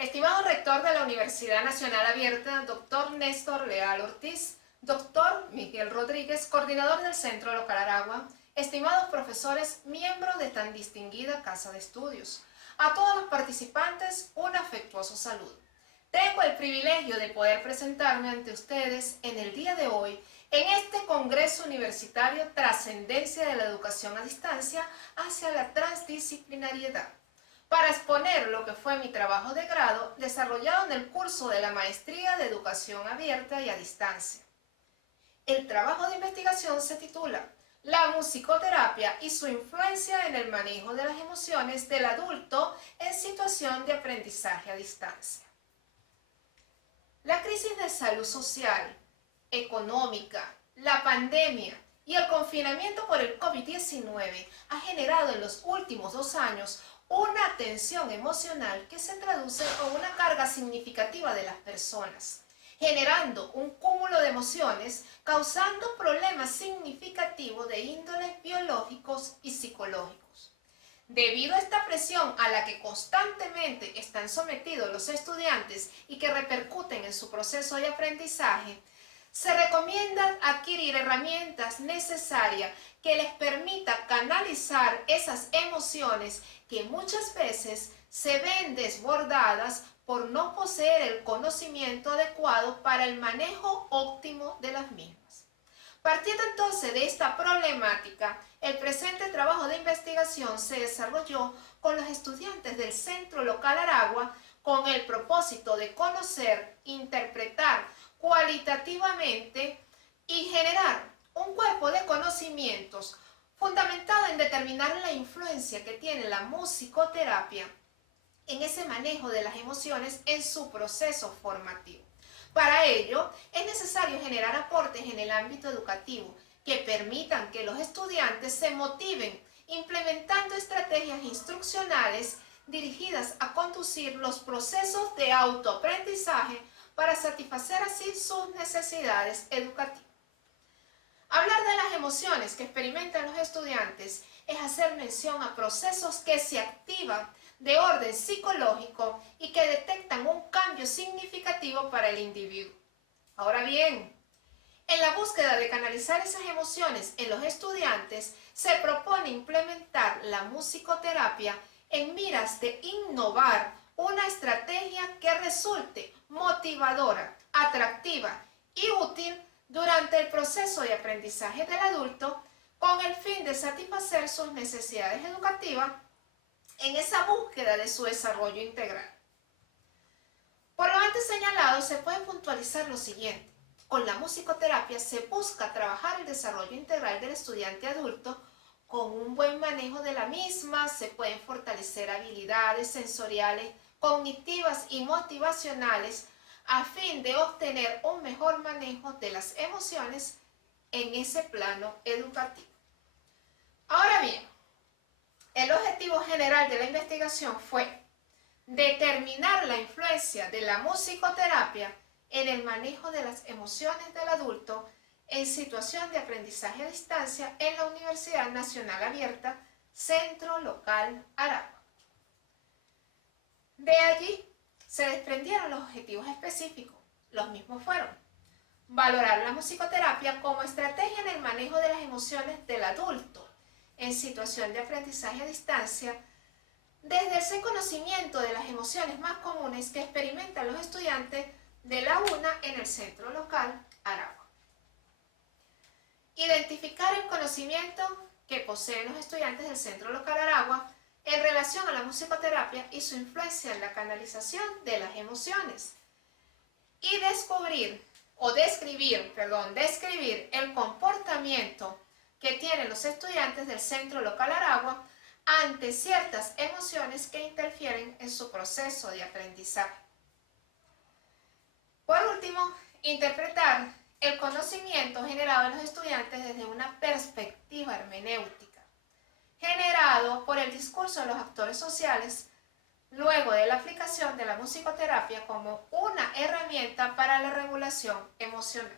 Estimado rector de la Universidad Nacional Abierta, doctor Néstor Leal Ortiz, doctor Miguel Rodríguez, coordinador del Centro Local Aragua, estimados profesores, miembros de tan distinguida casa de estudios, a todos los participantes un afectuoso saludo. Tengo el privilegio de poder presentarme ante ustedes en el día de hoy en este Congreso Universitario Trascendencia de la Educación a Distancia hacia la Transdisciplinariedad, para exponer lo que fue mi trabajo de grado desarrollado en el curso de la Maestría de Educación Abierta y a Distancia. El trabajo de investigación se titula La musicoterapia y su influencia en el manejo de las emociones del adulto en situación de aprendizaje a distancia. La crisis de salud social, económica, la pandemia y el confinamiento por el COVID-19 ha generado en los últimos 2 años una tensión emocional que se traduce en una carga significativa de las personas, generando un cúmulo de emociones, causando problemas significativos de índoles biológicos y psicológicos. Debido a esta presión a la que constantemente están sometidos los estudiantes y que repercuten en su proceso de aprendizaje, se recomienda adquirir herramientas necesarias que les permita canalizar esas emociones que muchas veces se ven desbordadas por no poseer el conocimiento adecuado para el manejo óptimo de las mismas. Partiendo entonces de esta problemática, el presente trabajo de investigación se desarrolló con los estudiantes del Centro Local Aragua con el propósito de conocer, interpretar cualitativamente y generar un cuerpo de conocimientos fundamentado en determinar la influencia que tiene la musicoterapia en ese manejo de las emociones en su proceso formativo. Para ello, es necesario generar aportes en el ámbito educativo que permitan que los estudiantes se motiven implementando estrategias instruccionales dirigidas a conducir los procesos de autoaprendizaje para satisfacer así sus necesidades educativas. Hablar de las emociones que experimentan los estudiantes es hacer mención a procesos que se activan de orden psicológico y que detectan un cambio significativo para el individuo. Ahora bien, en la búsqueda de canalizar esas emociones en los estudiantes, se propone implementar la musicoterapia en miras de innovar una estrategia que resulte motivadora, atractiva y útil durante el proceso de aprendizaje del adulto con el fin de satisfacer sus necesidades educativas en esa búsqueda de su desarrollo integral. Por lo antes señalado, se puede puntualizar lo siguiente. Con la musicoterapia se busca trabajar el desarrollo integral del estudiante adulto con un buen manejo de la misma, se pueden fortalecer habilidades sensoriales, cognitivas y motivacionales a fin de obtener un mejor manejo de las emociones en ese plano educativo. Ahora bien, el objetivo general de la investigación fue determinar la influencia de la musicoterapia en el manejo de las emociones del adulto en situación de aprendizaje a distancia en la Universidad Nacional Abierta, Centro Local Aragua. De allí se desprendieron los objetivos específicos. Los mismos fueron valorar la musicoterapia como estrategia en el manejo de las emociones del adulto en situación de aprendizaje a distancia, desde ese conocimiento de las emociones más comunes que experimentan los estudiantes de la UNA en el Centro Local Aragua. Identificar el conocimiento que poseen los estudiantes del Centro Local Aragua en relación a la musicoterapia y su influencia en la canalización de las emociones. Y describir el comportamiento que tienen los estudiantes del Centro Local Aragua ante ciertas emociones que interfieren en su proceso de aprendizaje. Por último, interpretar el conocimiento generado en los estudiantes desde una perspectiva hermenéutica, generado por el discurso de los actores sociales, luego de la aplicación de la musicoterapia como una herramienta para la regulación emocional.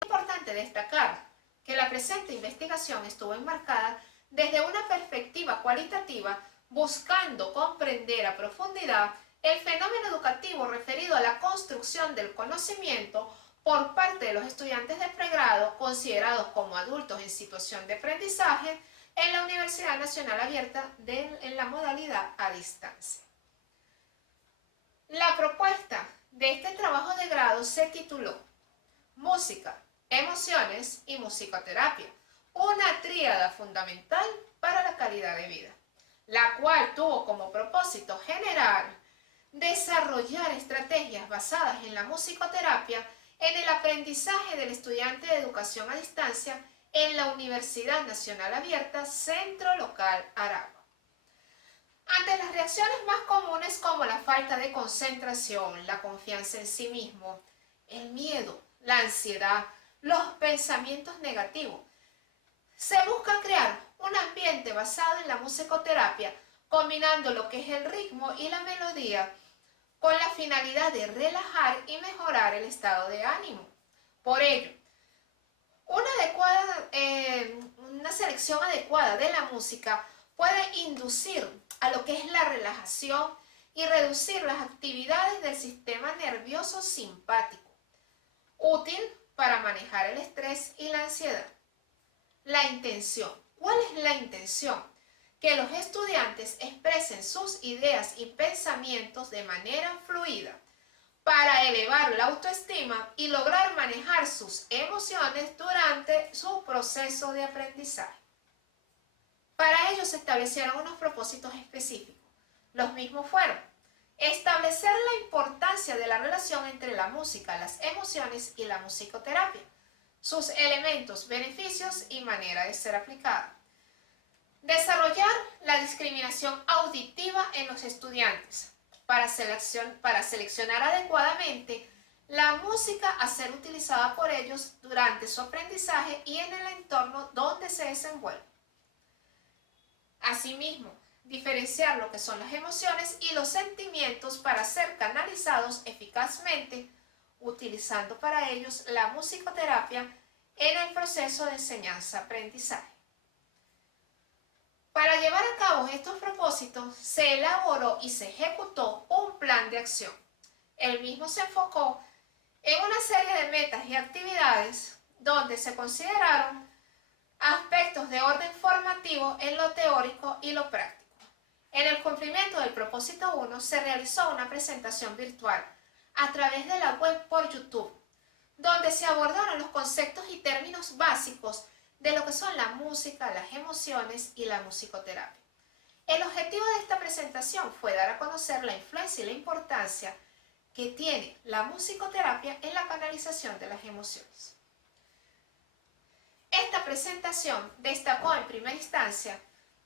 Es importante destacar que la presente investigación estuvo enmarcada desde una perspectiva cualitativa, buscando comprender a profundidad el fenómeno educativo referido a la construcción del conocimiento por parte de los estudiantes de pregrado considerados como adultos en situación de aprendizaje en la Universidad Nacional Abierta en la modalidad a distancia. La propuesta de este trabajo de grado se tituló Música, Emociones y Musicoterapia, una tríada fundamental para la calidad de vida, la cual tuvo como propósito general desarrollar estrategias basadas en la musicoterapia en el aprendizaje del estudiante de educación a distancia en la Universidad Nacional Abierta, Centro Local Aragua. Ante las reacciones más comunes como la falta de concentración, la confianza en sí mismo, el miedo, la ansiedad, los pensamientos negativos, se busca crear un ambiente basado en la musicoterapia, combinando lo que es el ritmo y la melodía con la finalidad de relajar y mejorar el estado de ánimo. Por ello, una selección adecuada de la música puede inducir a lo que es la relajación y reducir las actividades del sistema nervioso simpático, útil para manejar el estrés y la ansiedad. La intención. ¿Cuál es la intención? Que los estudiantes expresen sus ideas y pensamientos de manera fluida para elevar la autoestima y lograr manejar sus emociones durante su proceso de aprendizaje. Para ello se establecieron unos propósitos específicos. Los mismos fueron establecer la importancia de la relación entre la música, las emociones y la musicoterapia, sus elementos, beneficios y manera de ser aplicada. Desarrollar la discriminación auditiva en los estudiantes para seleccionar adecuadamente la música a ser utilizada por ellos durante su aprendizaje y en el entorno donde se desenvuelve. Asimismo, diferenciar lo que son las emociones y los sentimientos para ser canalizados eficazmente, utilizando para ellos la musicoterapia en el proceso de enseñanza-aprendizaje. Para llevar a cabo estos propósitos, se elaboró y se ejecutó un plan de acción. El mismo se enfocó en una serie de metas y actividades donde se consideraron aspectos de orden formativo en lo teórico y lo práctico. En el cumplimiento del propósito 1 se realizó una presentación virtual a través de la web por YouTube, donde se abordaron los conceptos y términos básicos de lo que son la música, las emociones y la musicoterapia. El objetivo de esta presentación fue dar a conocer la influencia y la importancia que tiene la musicoterapia en la canalización de las emociones. Esta presentación destacó en primera instancia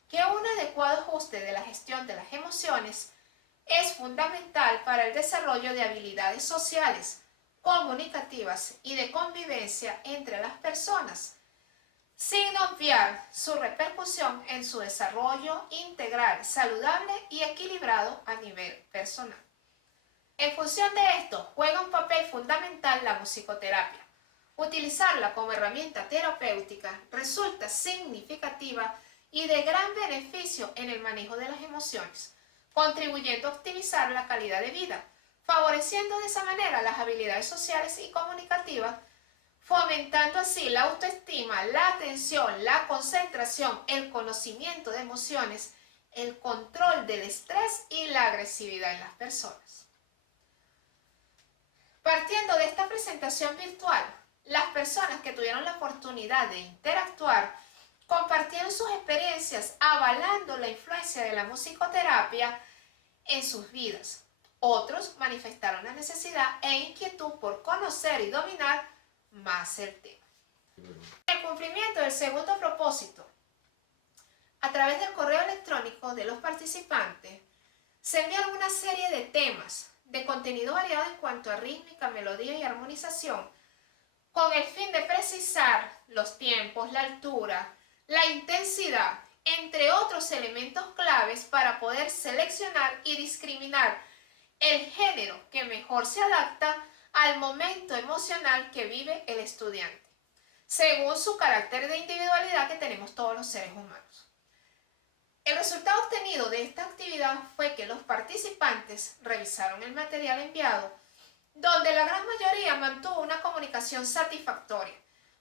que un adecuado ajuste de la gestión de las emociones es fundamental para el desarrollo de habilidades sociales, comunicativas y de convivencia entre las personas, sin obviar su repercusión en su desarrollo integral, saludable y equilibrado a nivel personal. En función de esto, juega un papel fundamental la musicoterapia. Utilizarla como herramienta terapéutica resulta significativa y de gran beneficio en el manejo de las emociones, contribuyendo a optimizar la calidad de vida, favoreciendo de esa manera las habilidades sociales y comunicativas, fomentando así la autoestima, la atención, la concentración, el conocimiento de emociones, el control del estrés y la agresividad en las personas. Partiendo de esta presentación virtual, las personas que tuvieron la oportunidad de interactuar compartieron sus experiencias avalando la influencia de la musicoterapia en sus vidas. Otros manifestaron la necesidad e inquietud por conocer y dominar más el tema. En cumplimiento del segundo propósito, a través del correo electrónico de los participantes, se enviaron una serie de temas de contenido variado en cuanto a rítmica, melodía y armonización, con el fin de precisar los tiempos, la altura, la intensidad, entre otros elementos claves para poder seleccionar y discriminar el género que mejor se adapta al momento emocional que vive el estudiante, según su carácter de individualidad que tenemos todos los seres humanos. El resultado obtenido de esta actividad fue que los participantes revisaron el material enviado, donde la gran mayoría mantuvo una comunicación satisfactoria,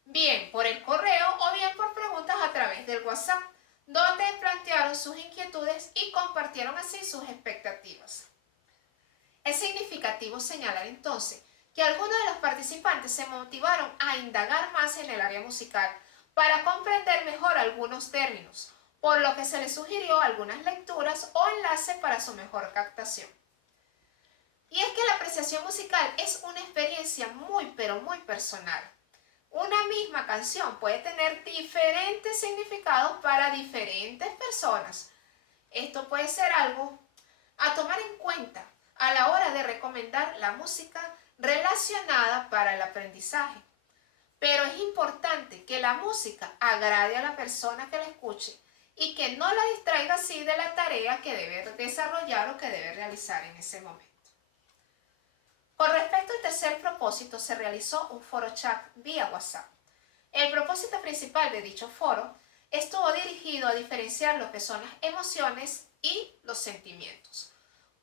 bien por el correo o bien por preguntas a través del WhatsApp, donde plantearon sus inquietudes y compartieron así sus expectativas. Es significativo señalar entonces que algunos de los participantes se motivaron a indagar más en el área musical para comprender mejor algunos términos, por lo que se les sugirió algunas lecturas o enlaces para su mejor captación. Y es que la apreciación musical es una experiencia muy pero muy personal. Una misma canción puede tener diferentes significados para diferentes personas. Esto puede ser algo a tomar en cuenta a la hora de recomendar la música relacionada para el aprendizaje. Pero es importante que la música agrade a la persona que la escuche y que no la distraiga así de la tarea que debe desarrollar o que debe realizar en ese momento. Con respecto al tercer propósito, se realizó un foro chat vía WhatsApp. El propósito principal de dicho foro estuvo dirigido a diferenciar lo que son las emociones y los sentimientos,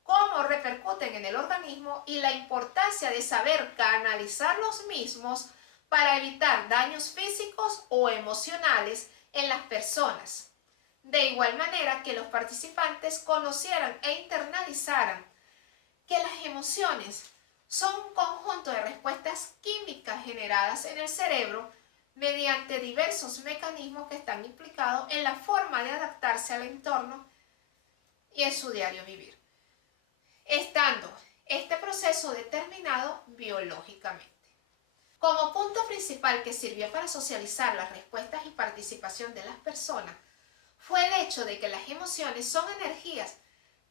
cómo repercuten en el organismo y la importancia de saber canalizar los mismos para evitar daños físicos o emocionales en las personas. De igual manera que los participantes conocieran e internalizaran que las emociones son un conjunto de respuestas químicas generadas en el cerebro mediante diversos mecanismos que están implicados en la forma de adaptarse al entorno y en su diario vivir, estando este proceso determinado biológicamente. Como punto principal que sirvió para socializar las respuestas y participación de las personas fue el hecho de que las emociones son energías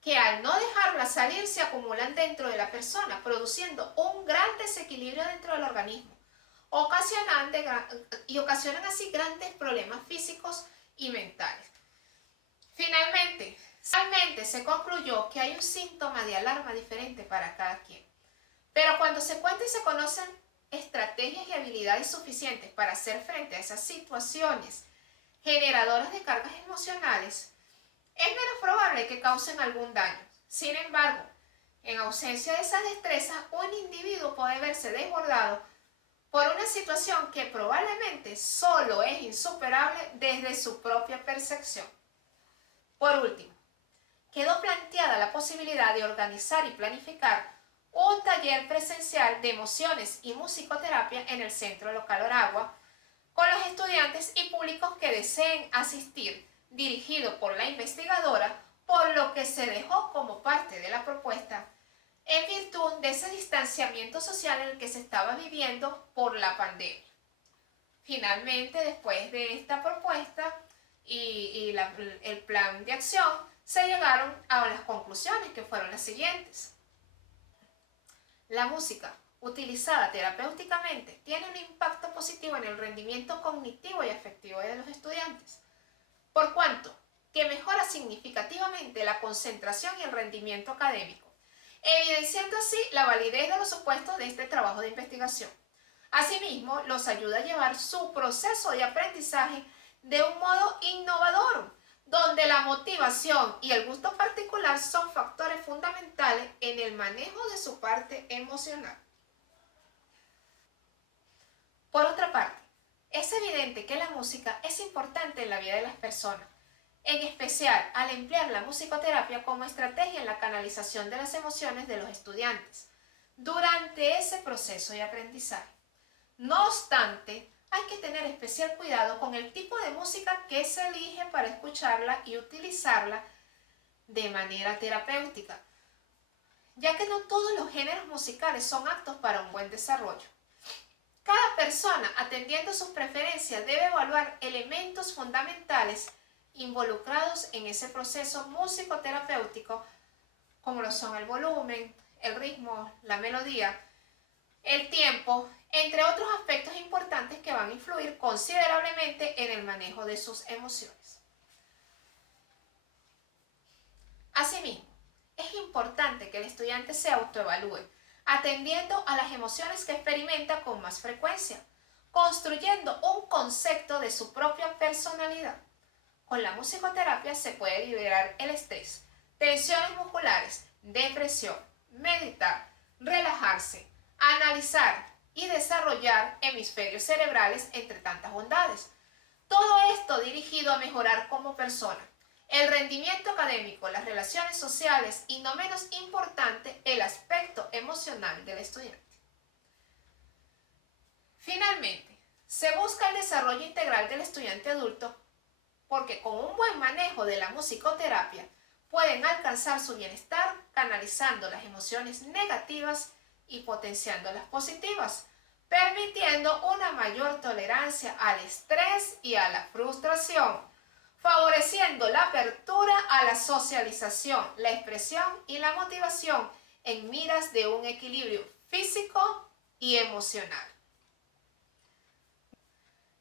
que al no dejarlas salir se acumulan dentro de la persona, produciendo un gran desequilibrio dentro del organismo, y ocasionan así grandes problemas físicos y mentales. Finalmente se concluyó que hay un síntoma de alarma diferente para cada quien. Pero cuando se cuenta y se conocen estrategias y habilidades suficientes para hacer frente a esas situaciones generadoras de cargas emocionales, es menos probable que causen algún daño. Sin embargo, en ausencia de esas destrezas, un individuo puede verse desbordado por una situación que probablemente solo es insuperable desde su propia percepción. Por último, quedó planteada la posibilidad de organizar y planificar un taller presencial de emociones y musicoterapia en el Centro Local Oragua con los estudiantes y públicos que deseen asistir, dirigido por la investigadora, por lo que se dejó como parte de la propuesta en virtud de ese distanciamiento social en el que se estaba viviendo por la pandemia. Finalmente, después de esta propuesta y el plan de acción, se llegaron a las conclusiones que fueron las siguientes. La música utilizada terapéuticamente tiene un impacto positivo en el rendimiento cognitivo y afectivo de los estudiantes, por cuanto que mejora significativamente la concentración y el rendimiento académico, evidenciando así la validez de los supuestos de este trabajo de investigación. Asimismo, los ayuda a llevar su proceso de aprendizaje de un modo innovador, donde la motivación y el gusto particular son factores fundamentales en el manejo de su parte emocional. Por otra parte, es evidente que la música es importante en la vida de las personas, en especial al emplear la musicoterapia como estrategia en la canalización de las emociones de los estudiantes durante ese proceso de aprendizaje. No obstante, hay que tener especial cuidado con el tipo de música que se elige para escucharla y utilizarla de manera terapéutica, ya que no todos los géneros musicales son aptos para un buen desarrollo. Cada persona, atendiendo sus preferencias, debe evaluar elementos fundamentales involucrados en ese proceso musicoterapéutico, como lo son el volumen, el ritmo, la melodía, el tiempo, entre otros aspectos importantes que van a influir considerablemente en el manejo de sus emociones. Asimismo, es importante que el estudiante se autoevalúe, atendiendo a las emociones que experimenta con más frecuencia, construyendo un concepto de su propia personalidad. Con la musicoterapia se puede liberar el estrés, tensiones musculares, depresión, meditar, relajarse, analizar y desarrollar hemisferios cerebrales, entre tantas bondades. Todo esto dirigido a mejorar como persona, el rendimiento académico, las relaciones sociales y, no menos importante, el aspecto emocional del estudiante. Finalmente, se busca el desarrollo integral del estudiante adulto porque con un buen manejo de la musicoterapia pueden alcanzar su bienestar canalizando las emociones negativas y potenciando las positivas, permitiendo una mayor tolerancia al estrés y a la frustración, favoreciendo la apertura a la socialización, la expresión y la motivación en miras de un equilibrio físico y emocional.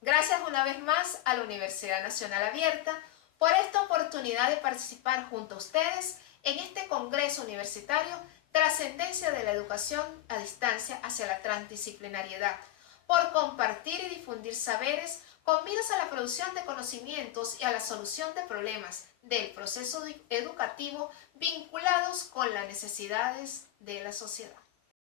Gracias una vez más a la Universidad Nacional Abierta por esta oportunidad de participar junto a ustedes en este Congreso Universitario Trascendencia de la Educación a Distancia hacia la Transdisciplinariedad, por compartir y difundir saberes con miras a la producción de conocimientos y a la solución de problemas del proceso educativo vinculados con las necesidades de la sociedad.